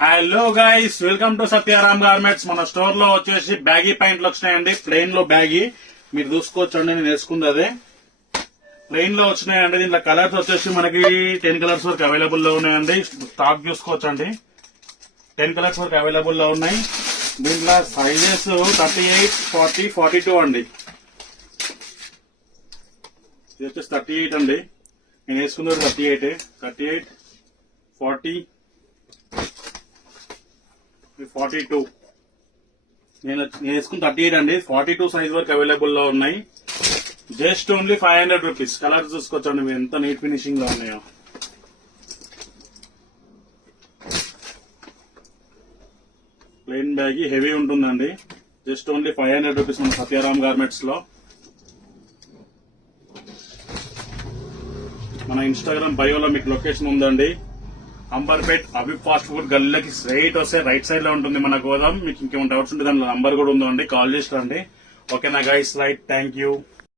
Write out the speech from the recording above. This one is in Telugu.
Hello guys, welcome to Satyaram garments. మన స్టోర్ లో వచ్చేసి బ్యాగీ ప్యాంట్లు వచ్చినాయండి. ప్లెయిన్ లో బ్యాగీ మీరు చూసుకోవచ్చండి. నేను వేసుకుంది అదే ప్లెయిన్ లో వచ్చినాయండి. దీంట్లో కలర్స్ వచ్చేసి మనకి 10 కలర్స్ వరకు అవైలబుల్ లో ఉన్నాయండి. స్టాక్ చూసుకోవచ్చండి. 10 కలర్స్ వరకు అవైలబుల్ లో ఉన్నాయి. దీంట్లో సైజెస్ 38, 40, 42 అండి. ఇది వచ్చేసి 38 అండి. నేను వేసుకున్నది 38, 40, 42. నేను వేసుకుని 38 అండి. 42 సైజ్ వరకు అవైలబుల్ లో ఉన్నాయి. Just only 500 rupees. కలర్స్ చూసుకోవచ్చండి మీరు ఎంత నీట్ ఫినిషింగ్ లో ఉన్నాయో. ప్లెయిన్ బ్యాగ్ హెవీ ఉంటుందండి. జస్ట్ ఓన్లీ 500 రూపీస్ మన సత్యారామ్ గార్మెంట్స్ లో. మన ఇన్స్టాగ్రామ్ బయోలో మీకు లొకేషన్ ఉందండి. అంబర్పేట్ అబిబ్ ఫాస్ట్ ఫుడ్ గల్లీలకి స్ట్రైట్ వస్తే రైట్ సైడ్ లో ఉంటుంది మన గోదాం. మీకు ఇంకేమైనా డౌట్స్ ఉంటే దాని నంబర్ కూడా ఉందండి, కాల్ చేసి రండి. ఓకేనా గైస్, రైట్, థ్యాంక్ యూ.